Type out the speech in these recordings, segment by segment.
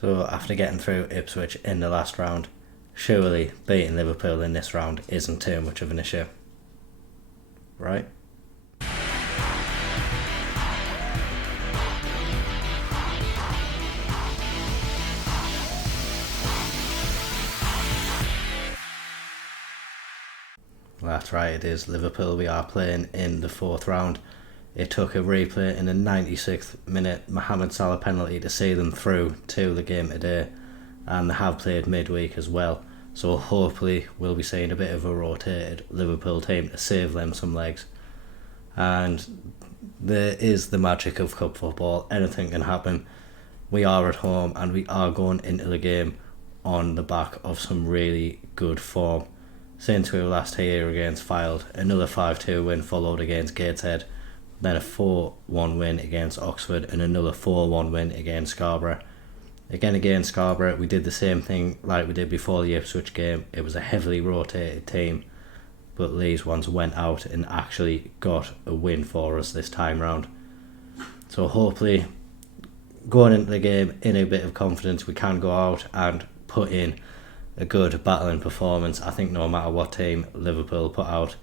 So after getting through Ipswich in the last round, surely beating Liverpool in this round isn't too much of an issue, right? That's right, it is Liverpool we are playing in the fourth round. It took a replay in the 96th minute Mohamed Salah penalty to see them through to the game today, and they have played midweek as well, so hopefully we'll be seeing a bit of a rotated Liverpool team to save them some legs. And there is the magic of cup football, anything can happen. We are at home and we are going into the game on the back of some really good form. Since we were last here against Fylde, another 5-2 win followed against Gateshead, then a 4-1 win against Oxford and another 4-1 win against Scarborough. Again against Scarborough, we did the same thing like we did before the Ipswich game. It was a heavily rotated team, but these ones went out and actually got a win for us this time round. So hopefully, going into the game in a bit of confidence, we can go out and put in a good battling performance. I think no matter what team Liverpool put out,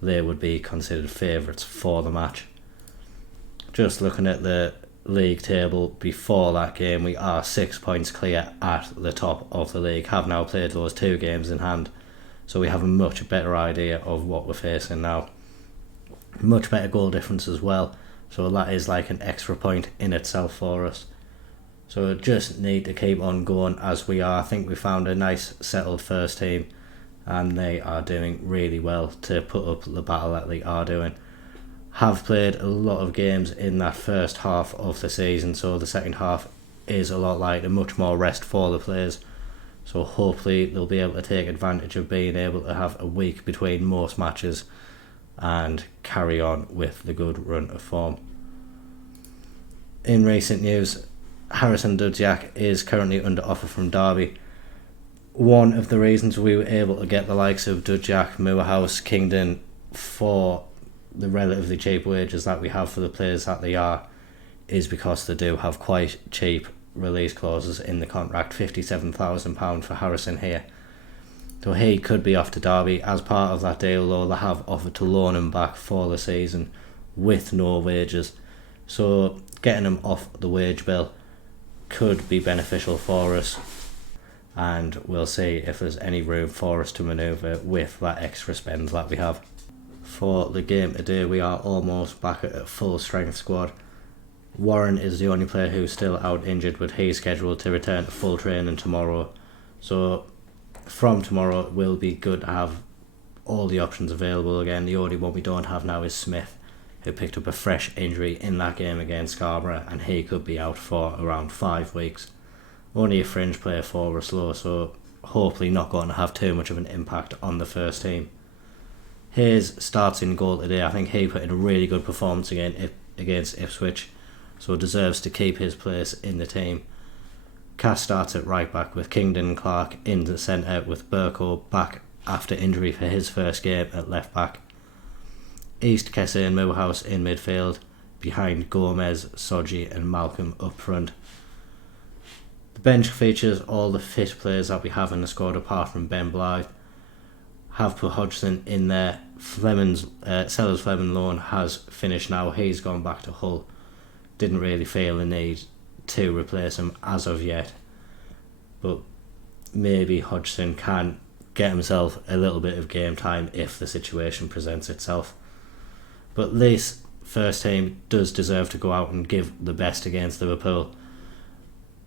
they would be considered favourites for the match. Just looking at the league table before that game, we are 6 points clear at the top of the league, have now played those 2 games in hand, so we have a much better idea of what we're facing now. Much better goal difference as well, so that is like an extra point in itself for us. So we just need to keep on going as we are. I think we found a nice settled first team and they are doing really well to put up the battle that they are doing. Have played a lot of games in that first half of the season, so the second half is a lot lighter, much more rest for the players. So hopefully they'll be able to take advantage of being able to have a week between most matches and carry on with the good run of form. In recent news, Harrison Dudziak is currently under offer from Derby. One of the reasons we were able to get the likes of Dudziak, Moorhouse, Kingdon for the relatively cheap wages that we have for the players that they are is because they do have quite cheap release clauses in the contract. £57,000 for Harrison here, so he could be off to Derby. As part of that deal though, they have offered to loan him back for the season with no wages, so getting him off the wage bill could be beneficial for us, and we'll see if there's any room for us to manoeuvre with that extra spend that we have. For the game today, we are almost back at a full strength squad. Warren is the only player who's still out injured, but he's scheduled to return to full training tomorrow. So from tomorrow it will be good to have all the options available again. The only one we don't have now is Smith, who picked up a fresh injury in that game against Scarborough, and he could be out for around 5 weeks. Only a fringe player for us though, so hopefully not going to have too much of an impact on the first team. Hayes starts in goal today. I think he put in a really good performance against Ipswich, so deserves to keep his place in the team. Cass starts at right back with Kingdon and Clark in the centre, with Burko back after injury for his first game at left back. East, Kessie and Moorhouse in midfield, behind Gomez, Soji and Malcolm up front. The bench features all the fit players that we have in the squad apart from Ben Blythe. Have put Hodgson in there. Sellers Fleming loan has finished now. He's gone back to Hull. Didn't really feel the need to replace him as of yet, but maybe Hodgson can get himself a little bit of game time if the situation presents itself. But this first team does deserve to go out and give the best against Liverpool.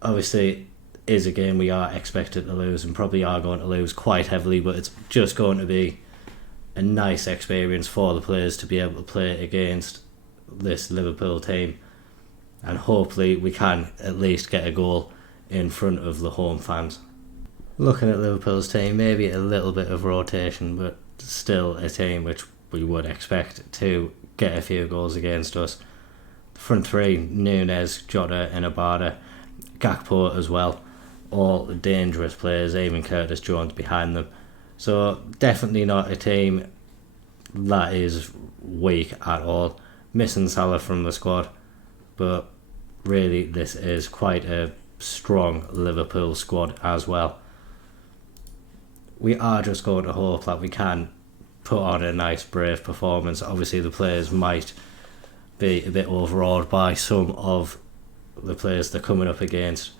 Obviously, is a game we are expected to lose and probably are going to lose quite heavily, but it's just going to be a nice experience for the players to be able to play against this Liverpool team, and hopefully we can at least get a goal in front of the home fans. Looking at Liverpool's team, maybe a little bit of rotation, but still a team which we would expect to get a few goals against us. The front three, Nunes, Jota and Abada, Gakpo as well, all dangerous players, even Curtis Jones behind them. So definitely not a team that is weak at all. Missing Salah from the squad, but really this is quite a strong Liverpool squad as well. We are just going to hope that we can put on a nice, brave performance. Obviously, the players might be a bit overawed by some of the players they're coming up against,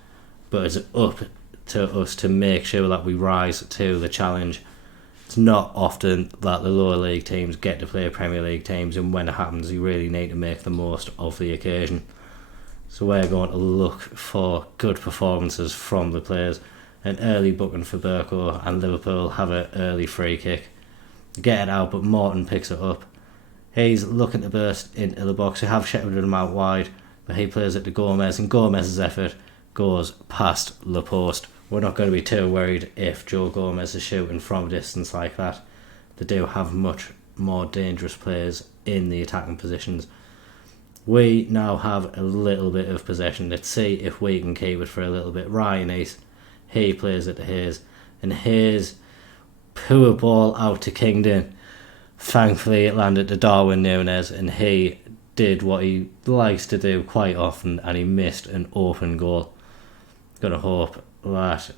but it's up to us to make sure that we rise to the challenge. It's not often that the lower league teams get to play Premier League teams, and when it happens, you really need to make the most of the occasion. So we're going to look for good performances from the players. An early booking for Burko, and Liverpool have an early free kick. Get it out, but Morton picks it up. He's looking to burst into the box. They have shepherded him out wide, but he plays it to Gomez, and Gomez's effort goes past the post. We're not going to be too worried if Joe Gomez is shooting from distance like that. They do have much more dangerous players in the attacking positions. We now have a little bit of possession. Let's see if we can keep it for a little bit. Ryan East, he plays it to Hayes, and Hayes, poor ball out to Kingdon. Thankfully it landed to Darwin Núñez, and he did what he likes to do quite often, and he missed an open goal. Gonna hope that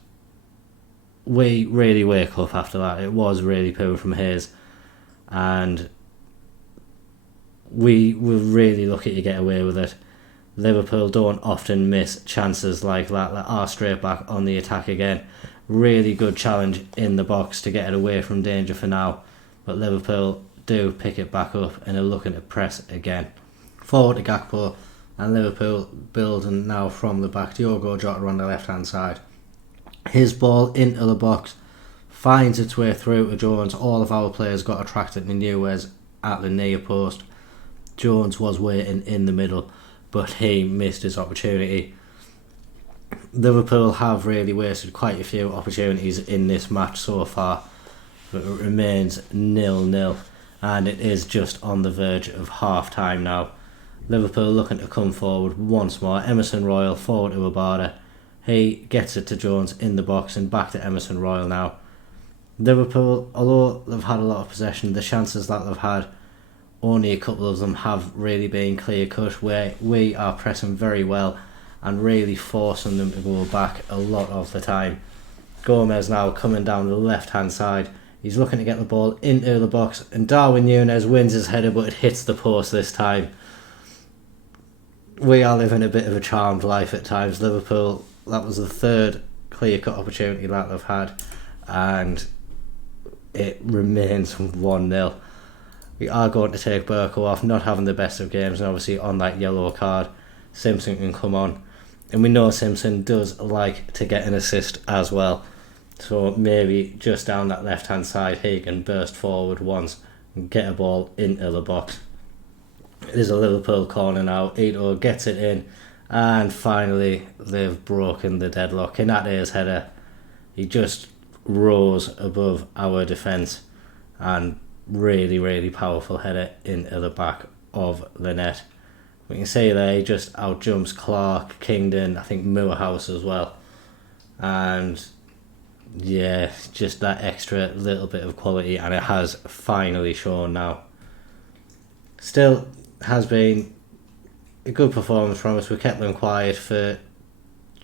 we really wake up after that. It was really poor from Hayes, and we were really lucky to get away with it. Liverpool don't often miss chances like that. They are straight back on the attack again. Really good challenge in the box to get it away from danger for now, but Liverpool do pick it back up and are looking to press again. Forward to Gakpo, and Liverpool building now from the back. Diogo Jota on the left hand side. His ball into the box finds its way through to Jones. All of our players got attracted to Núñez at the near post. Jones was waiting in the middle, but he missed his opportunity. Liverpool have really wasted quite a few opportunities in this match so far, but it remains 0-0, and it is just on the verge of half time now. Liverpool looking to come forward once more. Emerson Royal forward to Abada. He gets it to Jones in the box, and back to Emerson Royal now. Liverpool, although they've had a lot of possession, the chances that they've had, only a couple of them have really been clear cut, where we are pressing very well and really forcing them to go back a lot of the time. Gomez now coming down the left hand side. He's looking to get the ball into the box, and Darwin Núñez wins his header, but it hits the post this time. We are living a bit of a charmed life at times. Liverpool, that was the third clear cut opportunity that they've had, and it remains 1-0. We are going to take Burko off, not having the best of games, and obviously on that yellow card Simpson can come on, and we know Simpson does like to get an assist as well, so maybe just down that left hand side he can burst forward once and get a ball into the box. It is a Liverpool corner now. Ito gets it in, and finally they've broken the deadlock. Konaté's header, he just rose above our defence, and really powerful header into the back of the net. We can see there he just out jumps Clark, Kingdon, I think Moorhouse as well, and yeah, just that extra little bit of quality, and it has finally shown now. Still has been a good performance from us. We kept them quiet for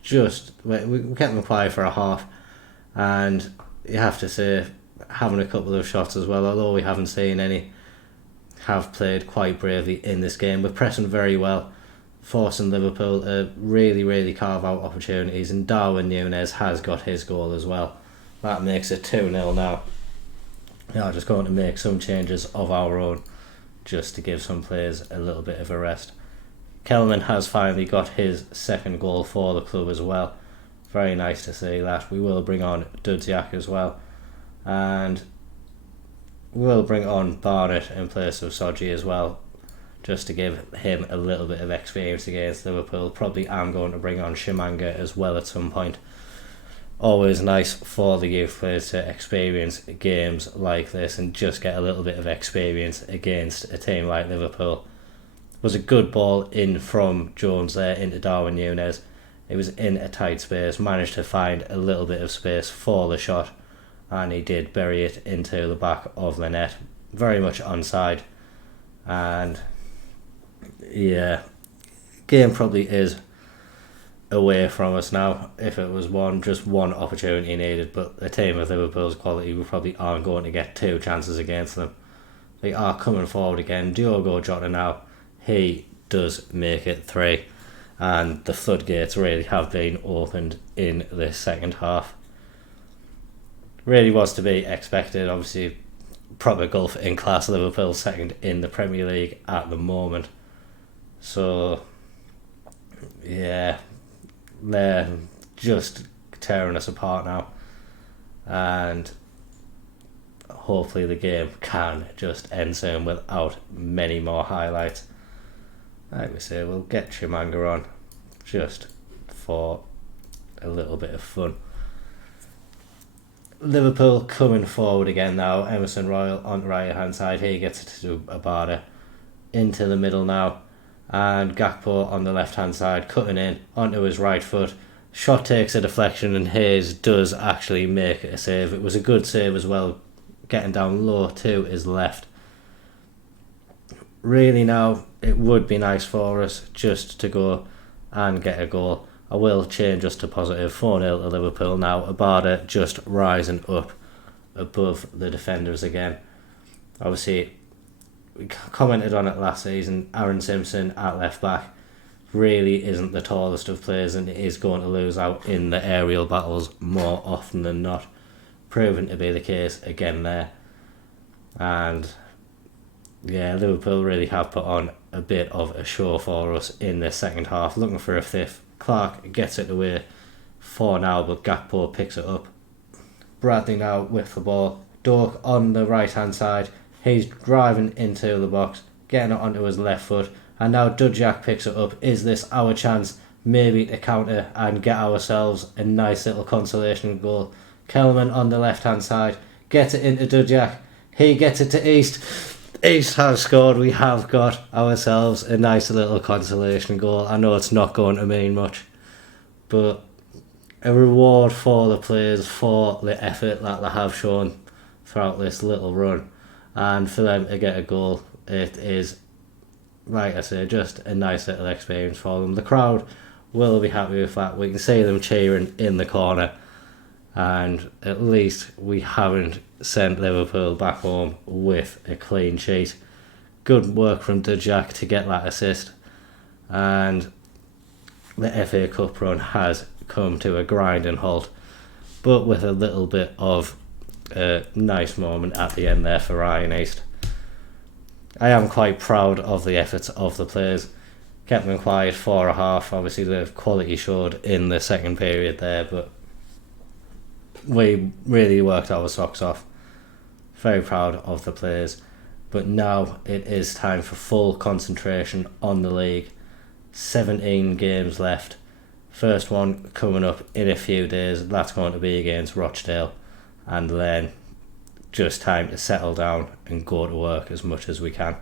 a half, and you have to say, having a couple of shots as well, although we haven't seen any, have played quite bravely in this game. We're pressing very well, forcing Liverpool to really carve out opportunities, and Darwin Núñez has got his goal as well. That makes it 2-0 now. We are just going to make some changes of our own, just to give some players a little bit of a rest. Kelman has finally got his second goal for the club as well. Very nice to see that. We will bring on Dudziak as well, and we'll bring on Barnett in place of Soji as well, just to give him a little bit of experience against Liverpool. Probably am going to bring on Shimanga as well at some point. Always nice for the youth players to experience games like this and just get a little bit of experience against a team like Liverpool. It was a good ball in from Jones there into Darwin Núñez. It was in a tight space, managed to find a little bit of space for the shot, and he did bury it into the back of the net. Very much onside, and yeah, game probably is away from us now. If it was just one opportunity needed, but a team of Liverpool's quality, we probably aren't going to get 2 chances against them. They are coming forward again. Diogo Jota now, he does make it 3, and the floodgates really have been opened in the second half. Really was to be expected. Obviously, proper gulf in class. Liverpool second in the Premier League at the moment. So, yeah, they're just tearing us apart now. And hopefully the game can just end soon without many more highlights. Like we say, we'll get Chimanga on just for a little bit of fun. Liverpool coming forward again now. Emerson Royal on the right hand side. He gets it to Abada into the middle now. And Gakpo on the left hand side, cutting in onto his right foot. Shot takes a deflection, and Hayes does actually make a save. It was a good save as well, getting down low to his left. Really now, it would be nice for us just to go and get a goal. I will change us to positive. 4-0 to Liverpool now. Abada just rising up above the defenders again. Obviously, we commented on it last season. Aaron Simpson at left back really isn't the tallest of players, and is going to lose out in the aerial battles more often than not. Proven to be the case again there. And yeah, Liverpool really have put on a bit of a show for us in the second half. Looking for a fifth. Clark gets it away for now, but Gakpo picks it up. Bradley now with the ball. Dork on the right hand side. He's driving into the box, getting it onto his left foot, and now Dudjak picks it up. Is this our chance maybe to counter and get ourselves a nice little consolation goal? Kelman on the left hand side gets it into Dudjak. He gets it to East. East has scored. We have got ourselves a nice little consolation goal. I know it's not going to mean much, but a reward for the players for the effort that they have shown throughout this little run, and for them to get a goal, it is, like I say, just a nice little experience for them. The crowd will be happy with that. We can see them cheering in the corner, and at least we haven't sent Liverpool back home with a clean sheet. Good work from Dudjak to get that assist, and the FA Cup run has come to a grinding halt, but with a little bit of a nice moment at the end there for Ryan East. I am quite proud of the efforts of the players. Kept them quiet for a half. Obviously the quality showed in the second period there, but we really worked our socks off. Very proud of the players. But now it is time for full concentration on the league. 17 games left. First one coming up in a few days. That's going to be against Rochdale. And then just time to settle down and go to work as much as we can.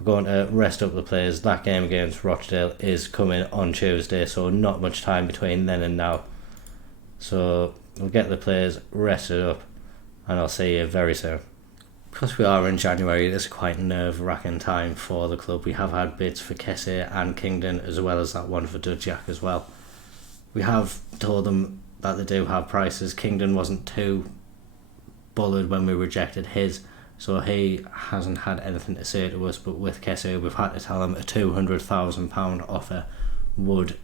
We're going to rest up the players. That game against Rochdale is coming on Tuesday, so not much time between then and now. So we'll get the players rested up, and I'll see you very soon. Because we are in January, it is quite a nerve-wracking time for the club. We have had bids for Kessie and Kingdon, as well as that one for Dudjak as well. We have told them that they do have prices. Kingdon wasn't too bothered when we rejected his, so he hasn't had anything to say to us. But with Kessie, we've had to tell him a £200,000 offer would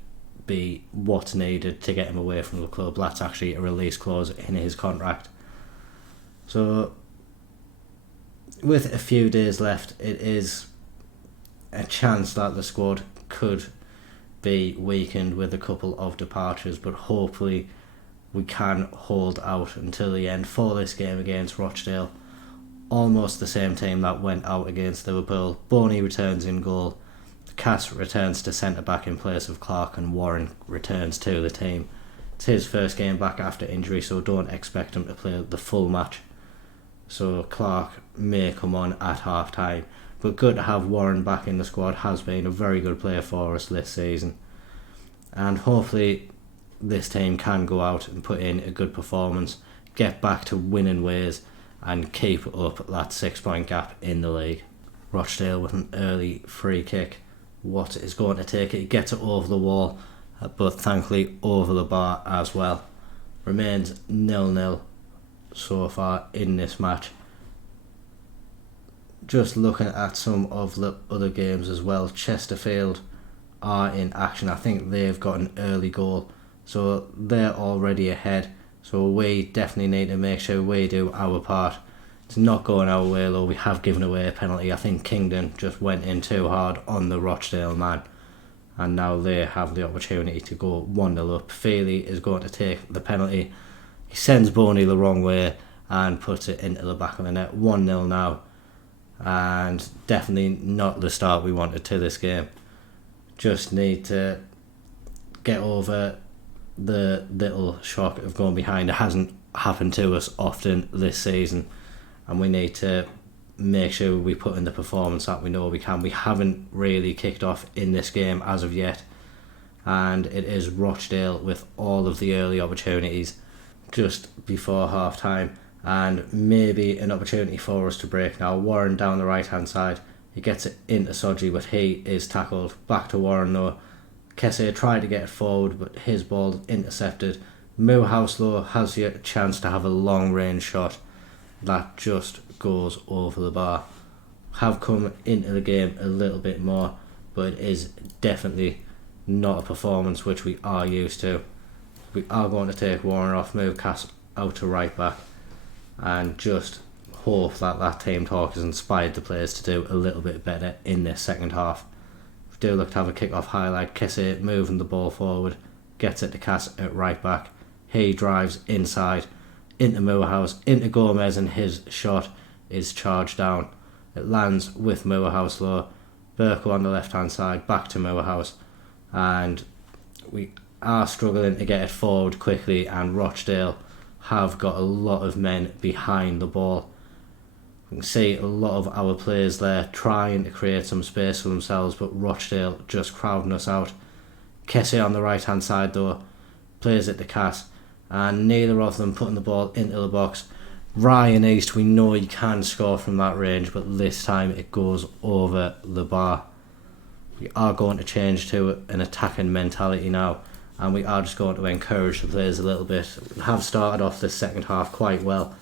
be what's needed to get him away from the club. That's actually a release clause in his contract. So with a few days left, it is a chance that the squad could be weakened with a couple of departures, but hopefully we can hold out until the end for this game against Rochdale. Almost the same team that went out against Liverpool. Boney returns in goal. Cass returns to centre-back in place of Clark, and Warren returns to the team. It's his first game back after injury, so don't expect him to play the full match. So Clark may come on at half-time. But good to have Warren back in the squad. Has been a very good player for us this season. And hopefully this team can go out and put in a good performance, get back to winning ways, and keep up that 6-point gap in the league. Rochdale with an early free kick. What is going to take it? He gets it over the wall, but thankfully over the bar as well. Remains 0-0 so far in this match. Just looking at some of the other games as well, Chesterfield are in action. I think they've got an early goal, so they're already ahead. So we definitely need to make sure we do our part. It's not going our way though. We have given away a penalty. I think Kingdon just went in too hard on the Rochdale man, and now they have the opportunity to go 1-0 up. Feely is going to take the penalty. He sends Boney the wrong way and puts it into the back of the net. 1-0 now, and definitely not the start we wanted to this game. Just need to get over the little shock of going behind. It hasn't happened to us often this season, and we need to make sure we put in the performance that we know we can. We haven't really kicked off in this game as of yet, and it is Rochdale with all of the early opportunities just before half time, and maybe an opportunity for us to break now. Warren down the right hand side, he gets it into Sodji, but he is tackled. Back to Warren though. Kesse tried to get it forward, but his ball intercepted. Moorhouse though has the chance to have a long range shot that just goes over the bar. Have come into the game a little bit more, but it is definitely not a performance which we are used to. We are going to take Warren off, move Cass out to right back, and just hope that that team talk has inspired the players to do a little bit better in this second half. We do look to have a kick-off highlight. Kesse moving the ball forward, gets it to Cass at right back. He drives inside into Moorhouse, into Gomez, and his shot is charged down. It lands with Moorhouse though. Burko on the left hand side, back to Moorhouse, and we are struggling to get it forward quickly, and Rochdale have got a lot of men behind the ball. You can see a lot of our players there trying to create some space for themselves, but Rochdale just crowding us out. Kesse on the right hand side though plays it to Cass, and neither of them putting the ball into the box. Ryan East, we know he can score from that range, but this time it goes over the bar. We are going to change to an attacking mentality now, and we are just going to encourage the players a little bit. We have started off this second half quite well,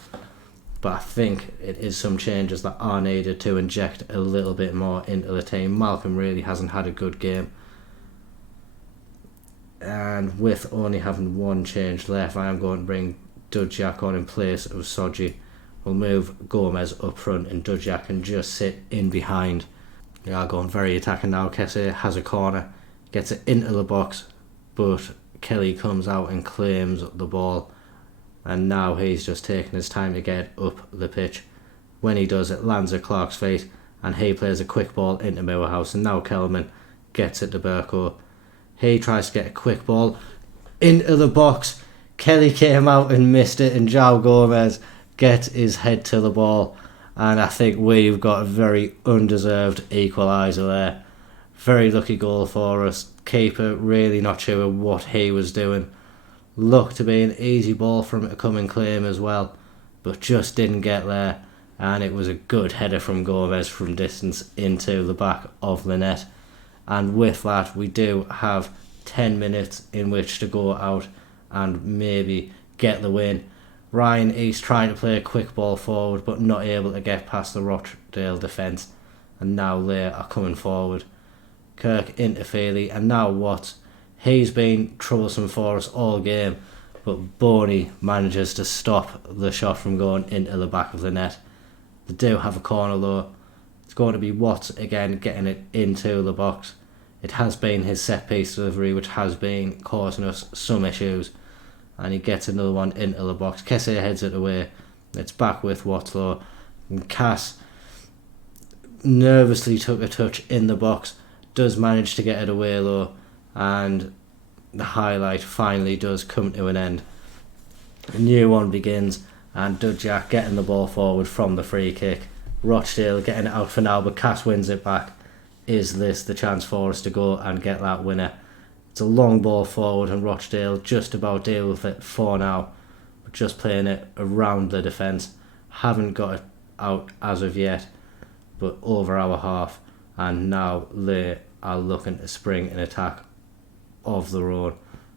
but I think it is some changes that are needed to inject a little bit more into the team. Malcolm really hasn't had a good game, and with only having one change left, I am going to bring Dudjak on in place of Sodji. We'll move Gomez up front, and Dudjak can just sit in behind. We are going very attacking now. Kesse has a corner, gets it into the box, but Kelly comes out and claims the ball, and now he's just taking his time to get up the pitch. When he does, it lands at Clark's feet, and he plays a quick ball into Moorhouse, and now Kelman gets it to Burko. He tries to get a quick ball into the box. Kelly came out and missed it, and João Gomez gets his head to the ball, and I think we've got a very undeserved equaliser there. Very lucky goal for us. Keeper really not sure what he was doing. Looked to be an easy ball for him to come and claim as well, but just didn't get there, and it was a good header from Gomez from distance into the back of the net. And with that, we do have 10 minutes in which to go out and maybe get the win. Ryan East trying to play a quick ball forward, but not able to get past the Rochdale defence, and now they are coming forward. Kirk into Feely, and now Watts. He's been troublesome for us all game, but Boney manages to stop the shot from going into the back of the net. They do have a corner though. It's going to be Watts again getting it into the box. It has been his set piece delivery which has been causing us some issues, and he gets another one into the box. Kesse heads it away. It's back with Watts though, and Cass nervously took a touch in the box, does manage to get it away though, and the highlight finally does come to an end. A new one begins, and Dudjak getting the ball forward from the free kick. Rochdale getting it out for now, but Cass wins it back. Is this the chance for us to go and get that winner? It's a long ball forward, and Rochdale just about deal with it for now, but just playing it around the defence. Haven't got it out as of yet, but over our half, and now they are looking to spring an attack of the road.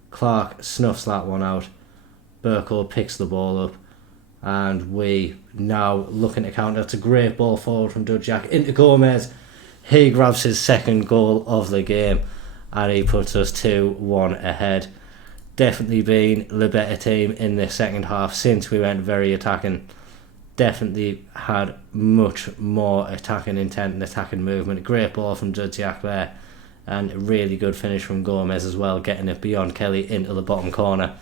Clark snuffs that one out. Burko picks the ball up, and we now looking to counter. It's a great ball forward from Dudjak into Gomez. He grabs his second goal of the game, and he puts us 2-1 ahead. Definitely been the better team in the second half since we went very attacking. Definitely had much more attacking intent and attacking movement. Great ball from Dudjak there, and a really good finish from Gomez as well, getting it beyond Kelly into the bottom corner.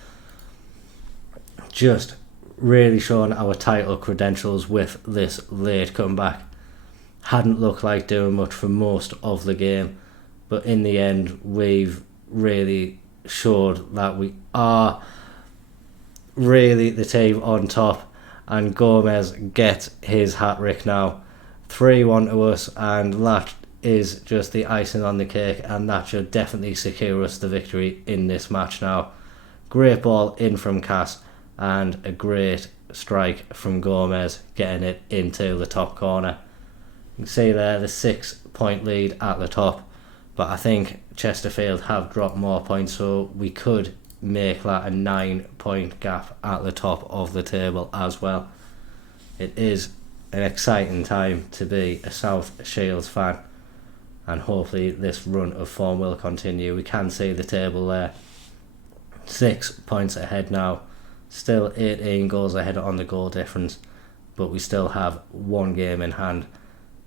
Just really showing our title credentials with this late comeback. Hadn't looked like doing much for most of the game, but in the end we've really showed that we are really the team on top, and Gomez gets his hat-trick now. 3-1 to us, and that is just the icing on the cake, and that should definitely secure us the victory in this match now. Great ball in from Cass, and a great strike from Gomez, getting it into the top corner. You can see there the 6-point lead at the top, but I think Chesterfield have dropped more points, so we could make that a 9-point gap at the top of the table as well. It is an exciting time to be a South Shields fan, and hopefully this run of form will continue. We can see the table there, 6 points ahead now. Still 18 goals ahead on the goal difference, but we still have one game in hand.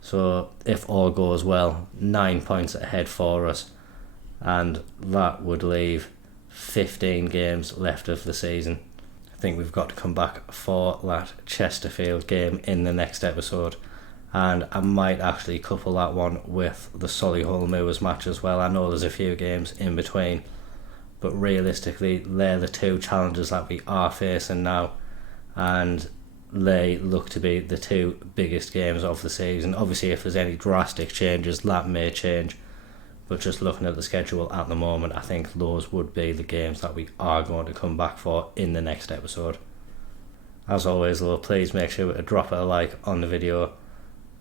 So if all goes well, 9 points ahead for us, and that would leave 15 games left of the season. I think we've got to come back for that Chesterfield game in the next episode, and I might actually couple that one with the Solihull Moors match as well. I know there's a few games in between, but realistically they're the two challenges that we are facing now, and they look to be the two biggest games of the season. Obviously if there's any drastic changes that may change, but just looking at the schedule at the moment, I think those would be the games that we are going to come back for in the next episode. As always though, please make sure to drop a like on the video,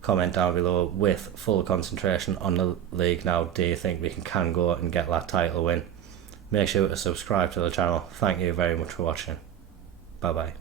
comment down below with full concentration on the league now. Do you think we can go and get that title win? Make sure to subscribe to the channel. Thank you very much for watching. Bye bye.